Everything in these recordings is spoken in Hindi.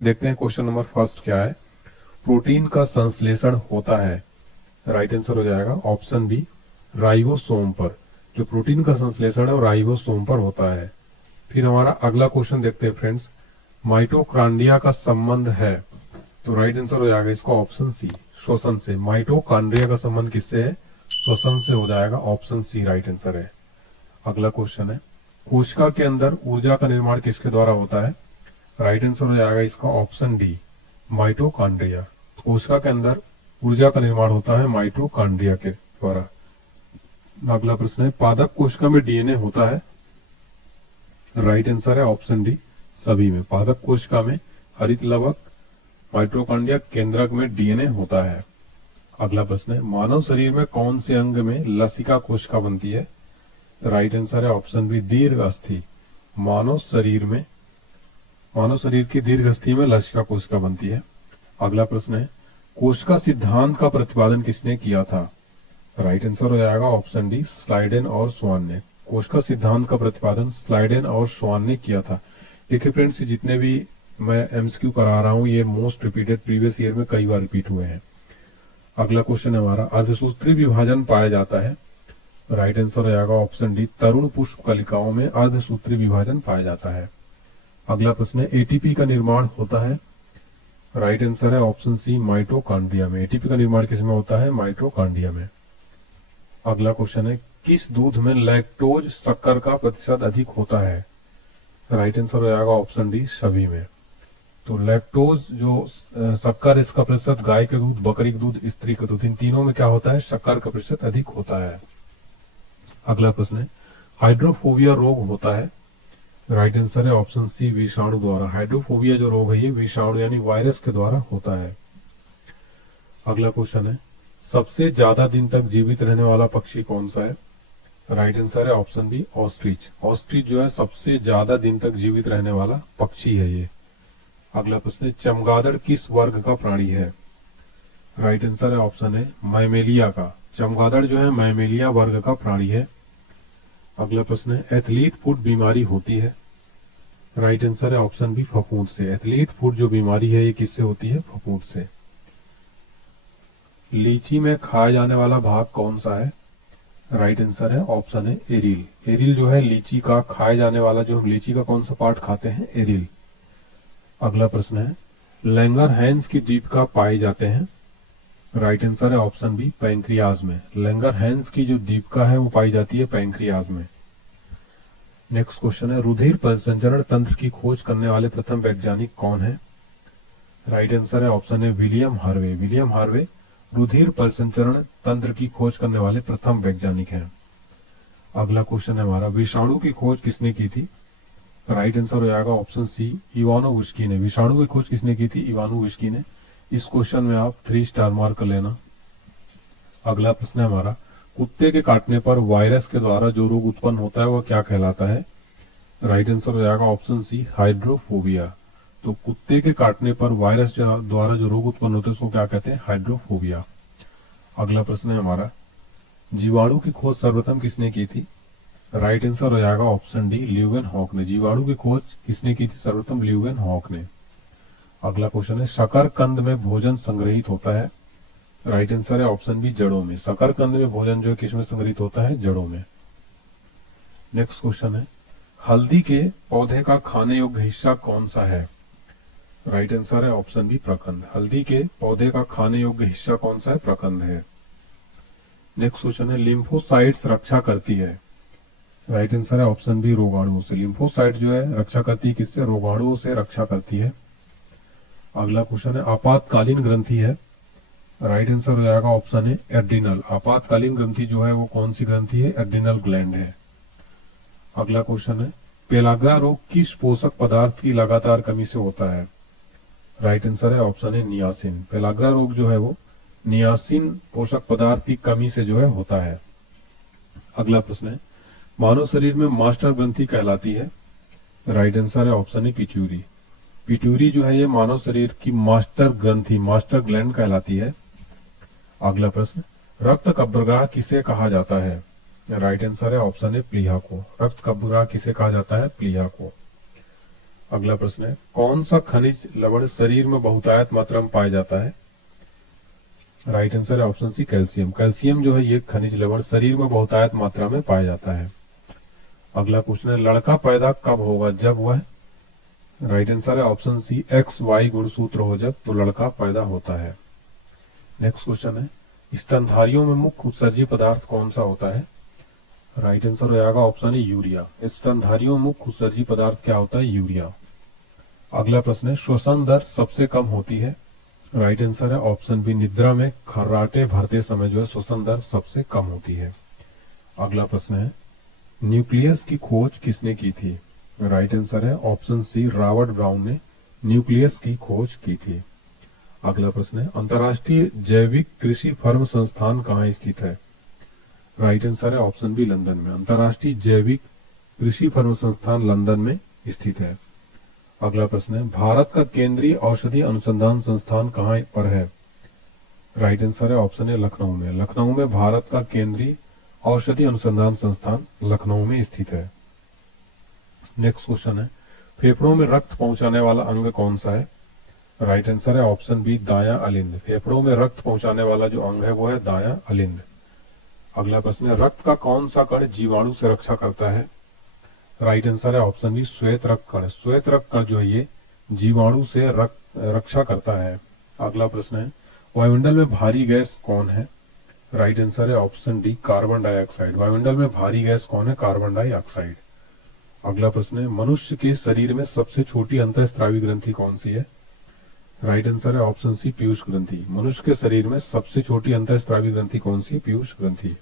देखते हैं क्वेश्चन नंबर फर्स्ट क्या है। प्रोटीन का संश्लेषण होता है, राइट आंसर हो जाएगा ऑप्शन बी राइबोसोम पर। जो प्रोटीन का संश्लेषण है वो राइबोसोम पर होता है। फिर हमारा अगला क्वेश्चन देखते हैं फ्रेंड्स, माइटोकॉन्ड्रिया का संबंध है, तो राइट आंसर हो जाएगा इसका ऑप्शन सी श्वसन से। माइटोकॉन्ड्रिया का संबंध किससे है? श्वसन से हो जाएगा, ऑप्शन सी राइट आंसर है। अगला क्वेश्चन है, कोशिका के अंदर ऊर्जा का निर्माण किसके द्वारा होता है? राइट आंसर हो जाएगा इसका ऑप्शन डी माइटोकॉन्ड्रिया। कोशिका के अंदर ऊर्जा का निर्माण होता है माइटोकॉन्ड्रिया के द्वारा। अगला प्रश्न है, पादप कोशिका में डीएनए होता है? राइट आंसर है ऑप्शन डी सभी में। पादप कोशिका में हरित लवक, माइटोकॉन्ड्रिया, केंद्रक में डीएनए होता है। अगला प्रश्न है, मानव शरीर में कौन से अंग में लसिका कोशिका बनती है? राइट आंसर है ऑप्शन बी दीर्घ अस्थि। मानव शरीर की दीर्घ अस्थि में लसिका कोशिका बनती है। अगला प्रश्न है, कोशिका सिद्धांत का प्रतिपादन किसने किया था? राइट आंसर हो जाएगा ऑप्शन डी स्लाइडेन और स्वान ने। कोशिका सिद्धांत का प्रतिपादन स्लाइडेन और स्वान ने किया था। देखिए फ्रेंड्स, जितने भी मैं एमसीक्यू करा रहा हूं ये मोस्ट रिपीटेड प्रीवियस ईयर में कई बार रिपीट हुए हैं। अगला क्वेश्चन है हमारा, अर्धसूत्री विभाजन पाया जाता है? राइट आंसर हो जाएगा ऑप्शन डी तरुण पुष्प कलिकाओं में अर्धसूत्री विभाजन पाया जाता है। अगला प्रश्न है, एटीपी का निर्माण होता है? राइट आंसर है ऑप्शन सी माइटोकॉन्ड्रिया में। एटीपी का निर्माण किसमें होता है? माइटोकॉन्ड्रिया में। अगला क्वेश्चन है, किस दूध में लैक्टोज शक्कर का प्रतिशत अधिक होता है? राइट आंसर हो जाएगा ऑप्शन डी सभी में। तो लैक्टोज जो शक्कर, इसका प्रतिशत गाय के दूध, बकरी के दूध, स्त्री के दूध, इन तीनों में क्या होता है? शक्कर का प्रतिशत अधिक होता है। अगला प्रश्न है, हाइड्रोफोबिया रोग होता है? राइट आंसर है ऑप्शन सी विषाणु द्वारा। हाइड्रोफोबिया जो रोग है ये विषाणु यानी वायरस के द्वारा होता है। अगला क्वेश्चन है, सबसे ज्यादा दिन तक जीवित रहने वाला पक्षी कौन सा है? राइट आंसर है ऑप्शन बी ऑस्ट्रिच। ऑस्ट्रिच जो है सबसे ज्यादा दिन तक जीवित रहने वाला पक्षी है ये। अगला प्रश्न है, चमगादड़ किस वर्ग का प्राणी है? राइट आंसर है ऑप्शन है मैमेलिया का। चमगादड़ जो है मैमेलिया वर्ग का प्राणी है। अगला प्रश्न है, एथलीट फुट बीमारी होती है? राइट आंसर है ऑप्शन बी फफूंद से। एथलीट फुट जो बीमारी है ये किससे होती है? फफूंद से। लीची में खाया जाने वाला भाग कौन सा है? राइट आंसर है ऑप्शन है एरिल। एरिल जो है लीची का खाया जाने वाला, जो हम लीची का कौन सा पार्ट खाते हैं? एरिल। अगला प्रश्न है, लैंगरहैंस की दीपिका पाए जाते हैं? राइट आंसर है ऑप्शन बी पैंक्रियाज में। लैंगरहैंस की जो दीपिका है वो पाई जाती है पैंक्रियाज में। नेक्स्ट क्वेश्चन है, रुधिर परिसंचरण तंत्र की खोज करने वाले प्रथम वैज्ञानिक कौन है? राइट आंसर है ऑप्शन है विलियम हार्वे। विलियम हार्वे रुधिर परिसंचरण तंत्र की खोज करने वाले प्रथम वैज्ञानिक हैं। अगला क्वेश्चन है हमारा, विषाणु की खोज किसने की थी? राइट आंसर हो जाएगा ऑप्शन सी इवानोविस्की ने। विषाणु की खोज किसने की थी? इवानोविस्की ने। इस क्वेश्चन में आप 3 स्टार मार्क कर लेना। अगला प्रश्न है हमारा, कुत्ते के काटने पर वायरस के द्वारा जो रोग उत्पन्न होता है वह क्या कहलाता है? राइट आंसर हो जाएगा ऑप्शन सी हाइड्रोफोबिया। तो कुत्ते के काटने पर वायरस द्वारा जो रोग उत्पन्न होता है उसको क्या कहते हैं? हाइड्रोफोबिया। अगला प्रश्न है हमारा, जीवाणु की खोज सर्वप्रथम किसने की थी? राइट आंसर हो जाएगा ऑप्शन डी ल्यूवेनहॉक ने। जीवाणु की खोज किसने की थी? सर्वप्रथम ल्यूवेनहॉक ने। अगला क्वेश्चन है, शकरकंद में भोजन संग्रहित होता है? राइट आंसर है ऑप्शन बी जड़ों में। शकरकंद में भोजन जो है किसमें संग्रहित होता है? जड़ों में। नेक्स्ट क्वेश्चन है, हल्दी के पौधे का खाने योग्य हिस्सा कौन सा है? राइट आंसर है ऑप्शन बी प्रकंद। हल्दी के पौधे का खाने योग्य हिस्सा कौन सा है? प्रकंद है। नेक्स्ट क्वेश्चन है, लिम्फोसाइट्स रक्षा करती है? राइट आंसर है ऑप्शन बी रोगाणुओं से। लिम्फोसाइट जो है रक्षा करती है किससे? रोगाणुओं से रक्षा करती है। अगला क्वेश्चन है, आपातकालीन ग्रंथि है? राइट आंसर हो जाएगा ऑप्शन है एड्रिनल। आपातकालीन ग्रंथि जो है वो कौन सी ग्रंथि है? एड्रिनल ग्लैंड है। अगला क्वेश्चन है, पेलाग्रा रोग किस पोषक पदार्थ की लगातार कमी से होता है? राइट आंसर है ऑप्शन है नियासिन। पेलाग्रा रोग जो है वो नियासिन पोषक पदार्थ की कमी से जो है होता है। अगला प्रश्न है, मानव शरीर में मास्टर ग्रंथि कहलाती है? राइट आंसर है ऑप्शन है पिट्यूरी। पिट्यूरी जो है ये मानव शरीर की मास्टर ग्रंथि, मास्टर ग्लैंड कहलाती है। अगला प्रश्न, रक्त कब्रगाह किसे कहा जाता है? राइट आंसर है ऑप्शन है प्लीहा को। रक्त कब्रगाह किसे कहा जाता है? प्लीहा को। अगला प्रश्न है, कौन सा खनिज लवण शरीर में बहुतायत मात्रा में पाया जाता है? राइट आंसर है ऑप्शन सी, कैल्शियम। कैल्शियम जो है ये खनिज लवण शरीर में बहुतायत मात्रा में पाया जाता है। अगला क्वेश्चन है, लड़का पैदा कब होगा? जब वह, राइट आंसर है ऑप्शन सी, XY गुणसूत्र हो जब तो लड़का पैदा होता है। नेक्स्ट क्वेश्चन है, स्तनधारियों में मुख्य उत्सर्जी पदार्थ कौन सा होता है? राइट आंसर हो जाएगा ऑप्शन है यूरिया। स्तनधारियों में मुख्य उत्सर्जी पदार्थ क्या होता है? यूरिया। अगला प्रश्न है, श्वसन दर सबसे कम होती है? राइट आंसर है ऑप्शन बी, निद्रा में खर्राटे भरते समय जो है श्वसन दर सबसे कम होती है। अगला प्रश्न है, न्यूक्लियस की खोज किसने की थी? राइट आंसर है ऑप्शन सी, रॉबर्ट ब्राउन ने न्यूक्लियस की खोज की थी। अगला प्रश्न है, अंतर्राष्ट्रीय जैविक कृषि फर्म संस्थान कहाँ स्थित है? राइट आंसर है ऑप्शन बी, लंदन में। अंतर्राष्ट्रीय जैविक कृषि फर्म संस्थान लंदन में स्थित है। अगला प्रश्न है, भारत का केंद्रीय औषधि अनुसंधान संस्थान कहाँ पर है? राइट आंसर है ऑप्शन है, लखनऊ में। लखनऊ में भारत का केंद्रीय औषधि अनुसंधान संस्थान लखनऊ में स्थित है। नेक्स्ट क्वेश्चन है, फेफड़ों में रक्त पहुंचाने वाला अंग कौन सा है? राइट आंसर है ऑप्शन बी, दायां अलिंद। फेफड़ों में रक्त पहुंचाने वाला जो अंग है वो है दायां अलिंद। अगला प्रश्न है, रक्त का कौन सा कण जीवाणु से रक्षा करता है? राइट आंसर है ऑप्शन बी, श्वेत रक्त कण। श्वेत रक्त कण जो है ये जीवाणु से रक्षा करता है। अगला प्रश्न है, वायुमंडल में भारी गैस कौन है? राइट आंसर है ऑप्शन डी, कार्बन डाइऑक्साइड। वायुमंडल में भारी गैस कौन है? Carbon dioxide. अगला प्रश्न है, मनुष्य के शरीर में सबसे छोटी अंतःस्रावी ग्रंथि कौन सी है? राइट आंसर है ऑप्शन सी, पीयूष ग्रंथि। मनुष्य के शरीर में सबसे छोटी अंतःस्रावी ग्रंथि कौन सी? पीयूष ग्रंथि।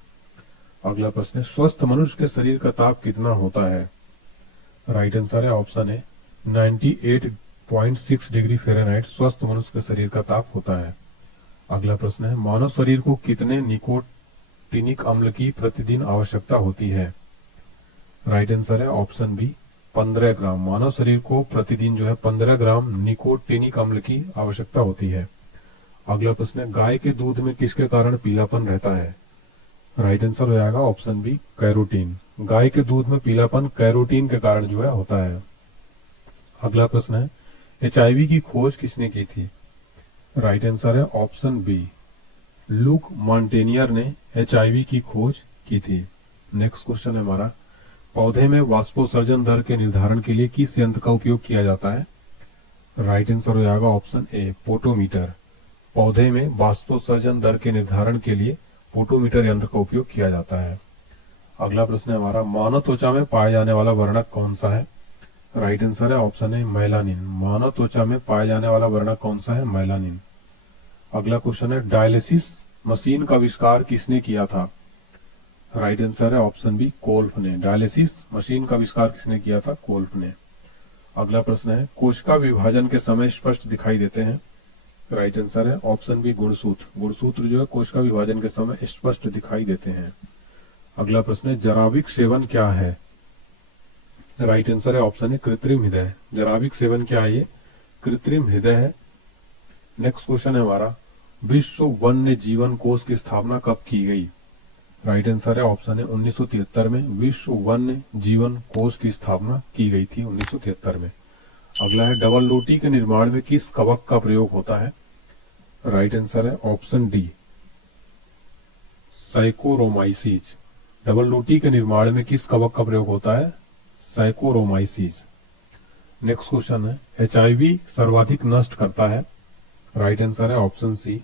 अगला प्रश्न है, स्वस्थ मनुष्य के शरीर का ताप कितना होता है? राइट आंसर है ऑप्शन है 98.6 डिग्री फ़ारेनहाइट स्वस्थ मनुष्य के शरीर का ताप होता है। अगला प्रश्न है, मानव शरीर को कितने निकोटिनिक अम्ल की प्रतिदिन आवश्यकता होती है? राइट आंसर है ऑप्शन बी, 15 ग्राम। मानव शरीर को प्रतिदिन जो है 15 ग्राम निकोटिनिक अम्ल की आवश्यकता होती है। अगला प्रश्न है, गाय के दूध में किसके कारण पीलापन रहता है? राइट आंसर हो जाएगा ऑप्शन बी, कैरोटीन। गाय के दूध में पीलापन कैरोटीन के कारण जो है होता है। अगला प्रश्न है, HIV की खोज किसने की थी? राइट आंसर है ऑप्शन बी, लुक मॉन्टेनियर ने HIV की खोज की थी। नेक्स्ट क्वेश्चन है हमारा, पौधे में वाष्पोत्सर्जन दर के निर्धारण के लिए किस यंत्र का उपयोग किया जाता है? राइट आंसर हो जाएगा ऑप्शन ए, पोटोमीटर। पौधे में वाष्पोत्सर्जन दर के निर्धारण के लिए पोटोमीटर यंत्र का उपयोग किया जाता है। अगला प्रश्न है हमारा, मानव त्वचा में पाया जाने वाला वर्णक कौन सा है? राइट आंसर है ऑप्शन है मेलानिन। मानव त्वचा में पाया जाने वाला वर्णक कौन सा है? मेलानिन। अगला क्वेश्चन है, डायलिसिस मशीन का आविष्कार किसने किया था? राइट आंसर है ऑप्शन बी, कोल्फ ने। डायलिसिस मशीन का आविष्कार किसने किया था? कोल्फ ने। अगला प्रश्न है, कोशिका विभाजन के समय स्पष्ट दिखाई देते हैं? राइट आंसर है ऑप्शन बी, गुणसूत्र। गुणसूत्र जो है कोशिका विभाजन के समय स्पष्ट दिखाई देते हैं। अगला प्रश्न है, जराविक सेवन क्या है? राइट आंसर है ऑप्शन है, कृत्रिम हृदय। जराविक सेवन क्या है? ये कृत्रिम हृदय है। नेक्स्ट क्वेश्चन है हमारा, विश्व वन्य जीवन कोष की स्थापना कब की गई? राइट आंसर है ऑप्शन है 1973 में विश्व वन्य जीवन कोष की स्थापना की गई थी 1973 में। अगला है, डबल रोटी के निर्माण में किस कवक का प्रयोग होता है? राइट आंसर है ऑप्शन डी, साइकोरोमाइसिस। डबल रोटी के निर्माण में किस कवक का प्रयोग होता है? साइकोरोमाइसिस। नेक्स्ट क्वेश्चन है, HIV सर्वाधिक नष्ट करता है? राइट आंसर है ऑप्शन सी,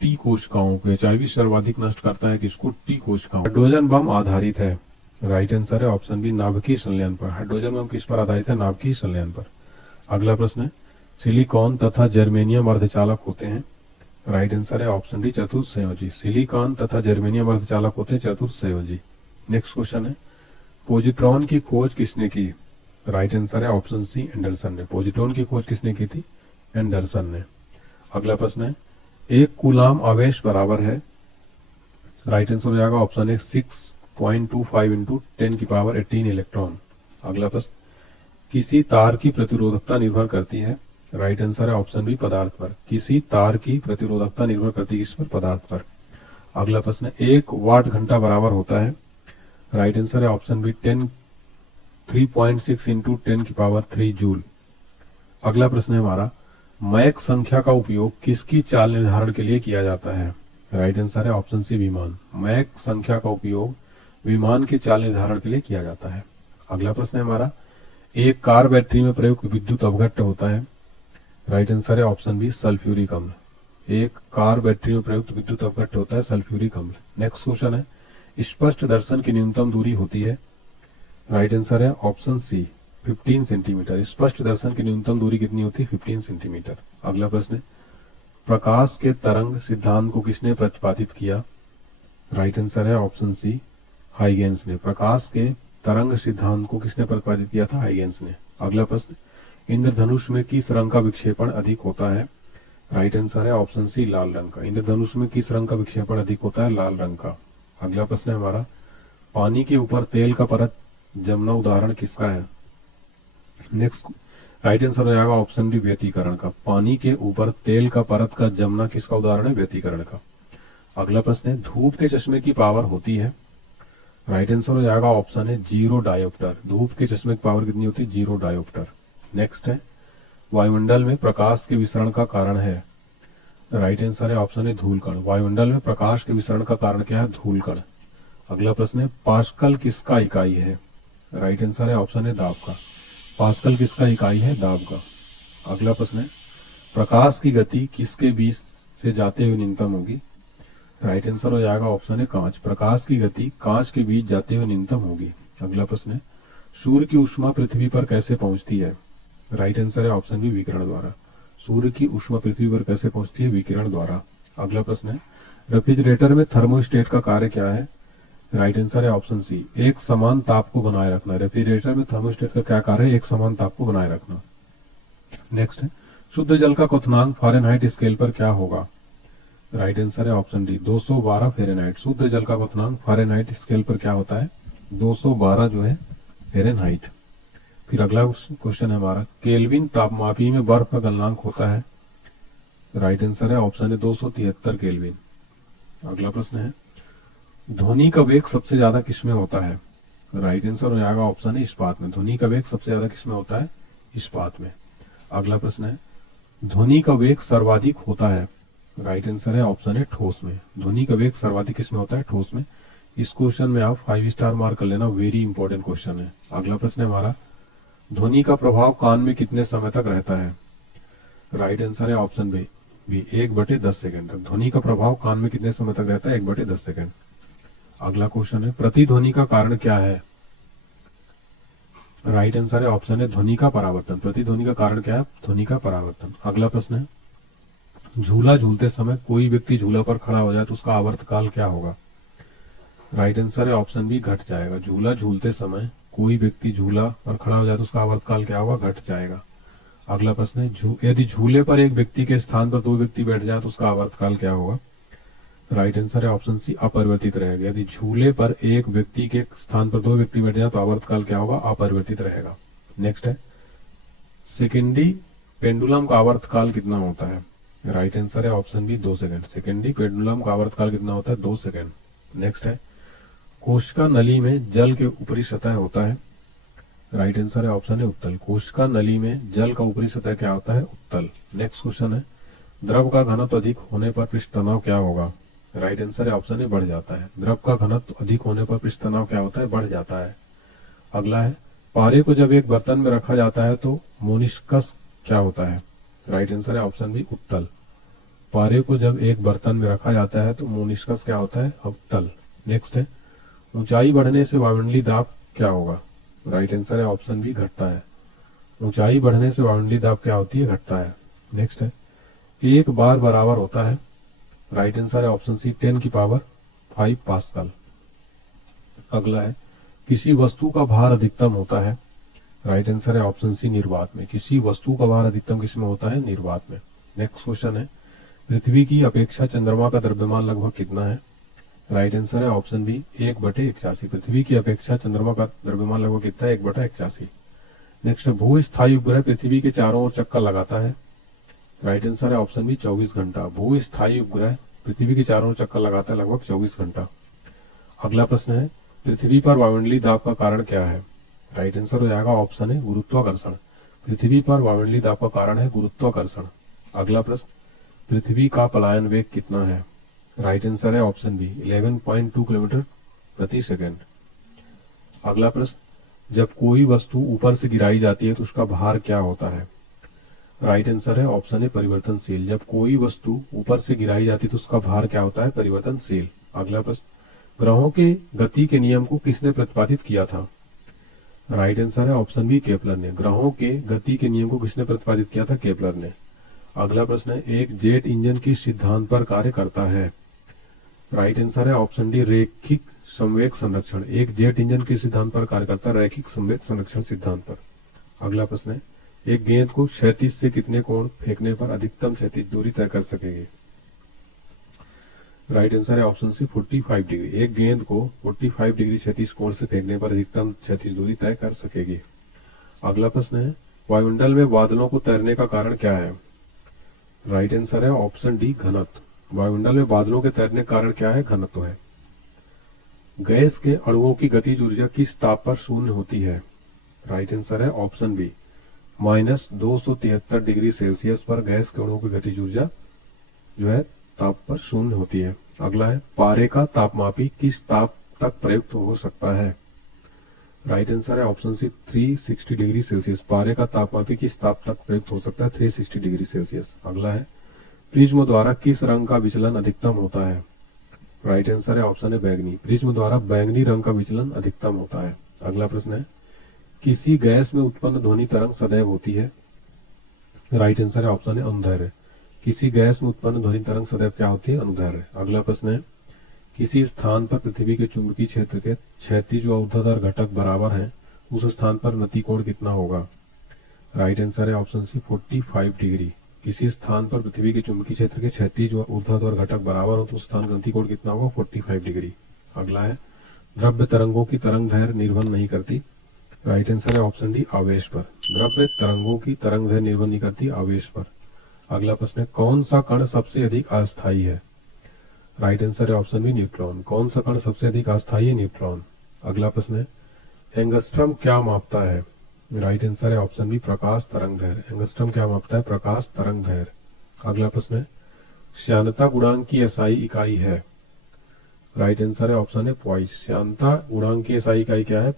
टी कोशिकाओं को। HIV सर्वाधिक नष्ट करता है किसको? टी कोशिकाओं। हाइड्रोजन बम आधारित है? राइट आंसर है ऑप्शन बी, नाभिकीय संलयन पर। हाइड्रोजन बम किस पर आधारित है? नाभिकीय संलयन पर। अगला प्रश्न है, सिलिकॉन तथा जर्मेनियम अर्धचालक होते हैं? राइट आंसर है ऑप्शन डी, चतुर्थ संयोजी। सिलिकॉन तथा जर्मेनियम अर्धचालक होते हैं चतुर्थ संयोजी। नेक्स्ट क्वेश्चन है, पॉजिट्रॉन की खोज किसने की? राइट आंसर है ऑप्शन सी, एंडरसन ने। पॉजिट्रॉन की खोज किसने की थी? एंडरसन ने। अगला प्रश्न है, एक कूलाम आवेश बराबर है? राइट आंसर हो जाएगा ऑप्शन ए, 6.25 इंटू 10⁻18 इलेक्ट्रॉन। अगला प्रश्न, किसी तार की प्रतिरोधकता निर्भर करती है? राइट आंसर है ऑप्शन बी, पदार्थ पर। किसी तार की प्रतिरोधकता निर्भर करती है किस पर? पदार्थ पर। अगला प्रश्न, 1 वाट घंटा बराबर होता है? राइट आंसर है ऑप्शन बी, 10 3.6 इंटू 10⁻³ जूल। अगला प्रश्न है हमारा, मैक संख्या का उपयोग किसकी चाल निर्धारण के लिए किया जाता है? राइट आंसर है ऑप्शन सी विमान। मैक संख्या का उपयोग विमान की चाल निर्धारण के लिए किया जाता है। अगला प्रश्न है हमारा, एक कार बैटरी में प्रयुक्त विद्युत अवघट्ट होता है? राइट आंसर है ऑप्शन बी सल्फ्यूरिक अम्ल। एक कार बैटरी में प्रयुक्त विद्युत अवघट्ट होता है सल्फ्यूरिक अम्ल। नेक्स्ट क्वेश्चन है, स्पष्ट दर्शन की न्यूनतम दूरी होती है? राइट आंसर है ऑप्शन सी 15 सेंटीमीटर। स्पष्ट दर्शन की न्यूनतम दूरी कितनी होती है? 15 सेंटीमीटर। अगला प्रश्न, प्रकाश के तरंग सिद्धांत को किसने प्रतिपादित किया? राइट आंसर है ऑप्शन सी हाइगेंस ने। प्रकाश के तरंग सिद्धांत को किसने प्रतिपादित किया था? हाइगेंस ने। अगला प्रश्न, इंद्रधनुष में किस रंग का विक्षेपण अधिक होता है? राइट आंसर है ऑप्शन सी लाल रंग का। इंद्रधनुष में किस रंग का विक्षेपण अधिक होता है? लाल रंग का। अगला प्रश्न है हमारा, पानी के ऊपर तेल का परत जमना उदाहरण किसका है? नेक्स्ट राइट आंसर हो जाएगा ऑप्शन डी व्यतिकरण का। पानी के ऊपर तेल का परत का जमना किसका उदाहरण है? व्यतिकरण का। अगला प्रश्न है, धूप के चश्मे की पावर होती है? राइट आंसर हो जाएगा ऑप्शन है 0 डायोप्टर। धूप के चश्मे की पावर कितनी होती है? 0 डायोप्टर। नेक्स्ट है, वायुमंडल में प्रकाश के विसरण का कारण है? राइट आंसर है ऑप्शन है धूलकण। वायुमंडल में प्रकाश के विसरण का कारण क्या है? धूलकण। अगला प्रश्न है, पास्कल किसका इकाई है? राइट आंसर है ऑप्शन है दाब का। पास्कल किसका इकाई है? दाब का। अगला प्रश्न है, प्रकाश की गति किसके बीच से जाते हुए न्यूनतम होगी? राइट आंसर हो जाएगा ऑप्शन है कांच। प्रकाश की गति कांच के बीच जाते हुए न्यूनतम होगी। अगला प्रश्न है, सूर्य की ऊष्मा पृथ्वी पर कैसे पहुंचती है? राइट आंसर है ऑप्शन बी विकिरण द्वारा। सूर्य की ऊष्मा पृथ्वी पर कैसे पहुंचती है? विकिरण द्वारा। अगला प्रश्न है, रेफ्रिजरेटर में थर्मोस्टेट का कार्य क्या है? राइट आंसर है ऑप्शन सी एक समान ताप को बनाए रखना। रेफ्रिजरेटर में थर्मोस्टेट का क्या कार्य है? एक समान ताप को बनाए रखना। नेक्स्ट है, शुद्ध जल का क्वथनांक फ़ारेनहाइट स्केल पर क्या होगा? राइट आंसर है ऑप्शन डी 212 फ़ारेनहाइट। शुद्ध जल का क्वथनांक फ़ारेनहाइट स्केल पर क्या होता है? 212 जो है फ़ारेनहाइट। फिर अगला क्वेश्चन है हमारा, केल्विन तापमापी में बर्फ का गलनांक होता है? राइट आंसर है ऑप्शन है 273 केल्विन। अगला प्रश्न है, ध्वनि का वेग सबसे ज्यादा किसमें होता है? राइट आंसर हो जाएगा ऑप्शन है इस्पात में। ध्वनि का वेग सबसे ज्यादा किसमें होता है? इस्पात में। अगला प्रश्न है, ध्वनि का वेग सर्वाधिक होता है? राइट आंसर है ऑप्शन है ठोस में। ध्वनि का वेग सर्वाधिक किसमें होता है? ठोस में। इस क्वेश्चन में आप 5 स्टार मार्क कर लेना, वेरी इंपॉर्टेंट क्वेश्चन है। अगला प्रश्न है हमारा, ध्वनि का प्रभाव कान में कितने समय तक रहता है? राइट आंसर है ऑप्शन बी 1/10 सेकंड तक। ध्वनि का प्रभाव कान में कितने समय तक रहता है? 1/10 सेकंड। अगला क्वेश्चन है, प्रतिध्वनि का कारण क्या है? राइट आंसर है ऑप्शन है ध्वनि का परावर्तन। प्रतिध्वनि का कारण क्या है? ध्वनि का परावर्तन। अगला प्रश्न है, झूला झूलते समय कोई व्यक्ति झूला पर खड़ा हो जाए तो उसका आवर्तकाल क्या होगा? राइट आंसर है ऑप्शन बी घट जाएगा। झूला झूलते समय कोई व्यक्ति झूला पर खड़ा हो जाए तो उसका आवर्तकाल क्या होगा? घट जाएगा। अगला प्रश्न है, यदि झूले पर एक व्यक्ति के स्थान पर 2 व्यक्ति बैठ जाए तो उसका आवर्तकाल क्या होगा? राइट आंसर है ऑप्शन सी अपरिवर्तित रहेगा। यदि झूले पर एक व्यक्ति के स्थान पर 2 व्यक्ति बैठ जाए तो आवर्तकाल क्या होगा? अपरिवर्तित रहेगा। नेक्स्ट है, सेकेंडी पेंडुलम का आवर्तकाल कितना होता है? राइट आंसर है ऑप्शन बी 2 सेकंड। सेकेंडी पेंडुलम का आवर्तकाल कितना होता है? 2 सेकंड। नेक्स्ट है, कोशिका नली में जल के ऊपरी सतह होता है? राइट आंसर है ऑप्शन है उत्तल। कोशिका नली में जल का ऊपरी सतह क्या होता है? उत्तल। नेक्स्ट क्वेश्चन है, द्रव का घनत्व अधिक होने पर पृष्ठ तनाव क्या होगा? राइट आंसर है ऑप्शन ए बढ़ जाता है। द्रव का घनत्व अधिक होने पर पृष्ठ तनाव क्या होता है? बढ़ जाता है। अगला है, पारे को जब एक बर्तन में रखा जाता है तो मोनिस्कस क्या होता है? राइट आंसर है ऑप्शन बी उत्तल। पारे को जब एक बर्तन में रखा जाता है तो मोनिस्कस क्या होता है? उत्तल। नेक्स्ट है, ऊंचाई बढ़ने से वायुमंडलीय दाब क्या होगा? राइट आंसर है ऑप्शन बी घटता है। ऊंचाई बढ़ने से वायुमंडलीय दाब क्या होती है? घटता है। नेक्स्ट है, एक बार बराबर होता है? राइट आंसर है ऑप्शन सी 10⁵ पास्कल। अगला है, किसी वस्तु का भार अधिकतम होता है? राइट आंसर है ऑप्शन सी निर्वात में। किसी वस्तु का भार अधिकतम किसमें होता है? निर्वात में। नेक्स्ट क्वेश्चन है, पृथ्वी की अपेक्षा चंद्रमा का द्रव्यमान लगभग कितना है? राइट आंसर है ऑप्शन बी 1/81। पृथ्वी की अपेक्षा चंद्रमा का द्रव्यमान लगभग कितना है? 1/81। नेक्स्ट है, भूस्थायी उपग्रह पृथ्वी के चारों ओर चक्कर लगाता है? राइट आंसर है ऑप्शन बी 24 घंटा। भूस्थायी उपग्रह पृथ्वी के चारों ओर चक्कर लगाता है लगभग 24 घंटा। अगला प्रश्न है, पृथ्वी पर वायुमंडलीय दाब का कारण क्या है? राइट आंसर हो जाएगा ऑप्शन है गुरुत्वाकर्षण। पृथ्वी पर वायुमंडलीय दाब का कारण है गुरुत्वाकर्षण। अगला प्रश्न, पृथ्वी का पलायन वेग कितना है? राइट आंसर है ऑप्शन बी 11.2 किलोमीटर प्रति सेकेंड। अगला प्रश्न, जब कोई वस्तु ऊपर से गिराई जाती है तो उसका भार क्या होता है? राइट आंसर है ऑप्शन ए परिवर्तनशील। जब कोई वस्तु ऊपर से गिराई जाती है तो उसका भार क्या होता है? परिवर्तनशील। अगला प्रश्न, ग्रहों के गति के नियम को किसने प्रतिपादित किया था? राइट आंसर है ऑप्शन बी केपलर ने। ग्रहों के गति के नियम को किसने प्रतिपादित किया था? केपलर ने। अगला प्रश्न है, एक जेट इंजन किस सिद्धांत पर कार्य करता है? राइट आंसर है ऑप्शन डी रैखिक संवेग संरक्षण। एक जेट इंजन किस सिद्धांत पर कार्य करता है? रैखिक संवेग संरक्षण सिद्धांत पर। अगला प्रश्न है, एक गेंद को क्षैतिज से कितने कोण फेंकने पर अधिकतम क्षैतिज दूरी तय कर सकेगी? राइट आंसर है ऑप्शन सी 45 डिग्री। एक गेंद को 45 डिग्री क्षैतिज कोण से फेंकने पर अधिकतम क्षैतिज दूरी तय कर सकेगी। अगला प्रश्न है, वायुमंडल में बादलों को तैरने का कारण क्या है? राइट आंसर है ऑप्शन डी घनत्व। वायुमंडल में बादलों के तैरने का कारण क्या है? घनत्व है। गैस के अणुओं की गतिज ऊर्जा किस ताप पर शून्य होती है? राइट आंसर है ऑप्शन बी -273 डिग्री सेल्सियस पर गैस के अणुओं की गतिज ऊर्जा जो है ताप पर शून्य होती है। अगला है, पारे का तापमापी किस ताप तक प्रयुक्त हो सकता है? राइट आंसर है ऑप्शन सी 360 डिग्री सेल्सियस। पारे का तापमापी किस ताप तक प्रयुक्त हो सकता है? 360 डिग्री सेल्सियस। अगला है, प्रिज्म द्वारा किस रंग का विचलन अधिकतम होता है? राइट आंसर है ऑप्शन है बैंगनी। प्रिज्म द्वारा बैंगनी रंग का विचलन अधिकतम होता है। अगला प्रश्न है, किसी गैस में उत्पन्न ध्वनि तरंग सदैव होती है? राइट आंसर है ऑप्शन है अनुदैर्घ्य। किसी गैस में उत्पन्न ध्वनि तरंग सदैव क्या होती है? अनुदैर्घ्य। अगला प्रश्न है, किसी स्थान पर पृथ्वी के चुंबकीय क्षेत्र के क्षैतिज व ऊर्ध्वाधर घटक बराबर हैं, उस स्थान पर नतिकोण कितना होगा? राइट आंसर है ऑप्शन सी 45 डिग्री। किसी स्थान पर पृथ्वी के चुंबकीय क्षेत्र के क्षैतिज व ऊर्ध्वाधर घटक बराबर हो तो उस स्थान का नतिकोण कितना होगा? 45 डिग्री। अगला है, द्रव्य तरंगों की तरंग दैर्घ्य निर्भर नहीं करती। राइट आंसर है ऑप्शन डी आवेश पर। द्रव्य तरंगों की तरंग दैर्घ्य निर्भर नहीं करती आवेश पर। अगला प्रश्न है, कौन सा कण सबसे अधिक अस्थायी है? राइट आंसर है ऑप्शन बी न्यूट्रॉन। कौन सा कण सबसे अधिक अस्थायी है? न्यूट्रॉन। अगला प्रश्न है, एंगस्ट्रम क्या मापता है? राइट आंसर है ऑप्शन बी प्रकाश तरंग दैर्घ्य। एंगस्ट्रम क्या मापता है? प्रकाश तरंग दैर्घ्य। अगला प्रश्न है, श्यानता गुणांक की एसआई इकाई है? राइट आंसर है ऑप्शन है पॉइस। श्यानता गुणांक की एसआई इकाई क्या है?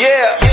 Yeah.